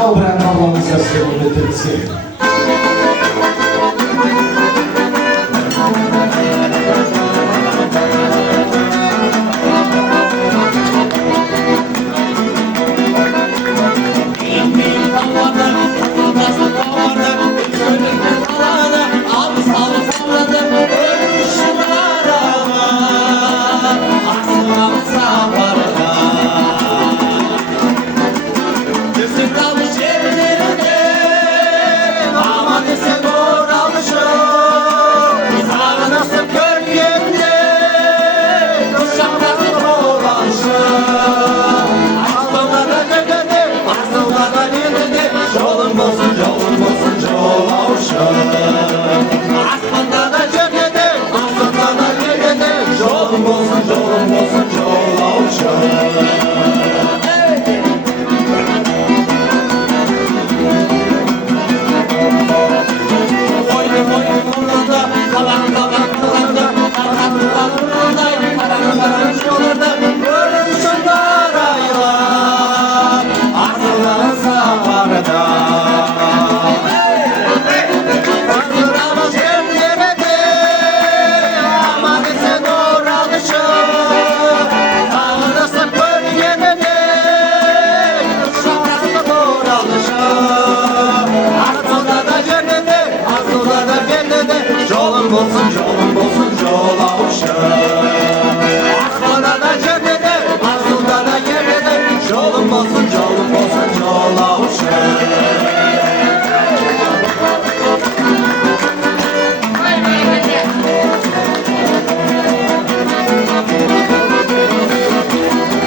Sağ bırak Allah'ın sesini getirsin. Yolun bolsun yola uşak. Aslında da cennete, aslında da yerine. Yolun bolsun yola uşak.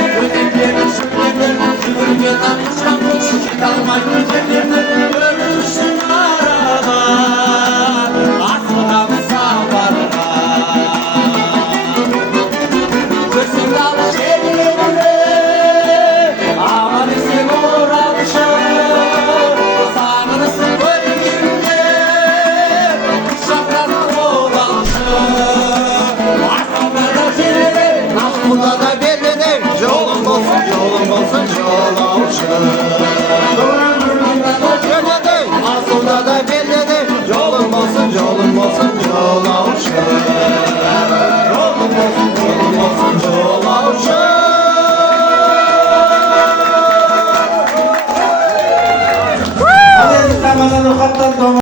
Yolun bolsun yola uşak. Aslında da bellidir. Yolun bolsun yola uşak. Yolun bolsun yola uşak. Hadi Ramazan o kattan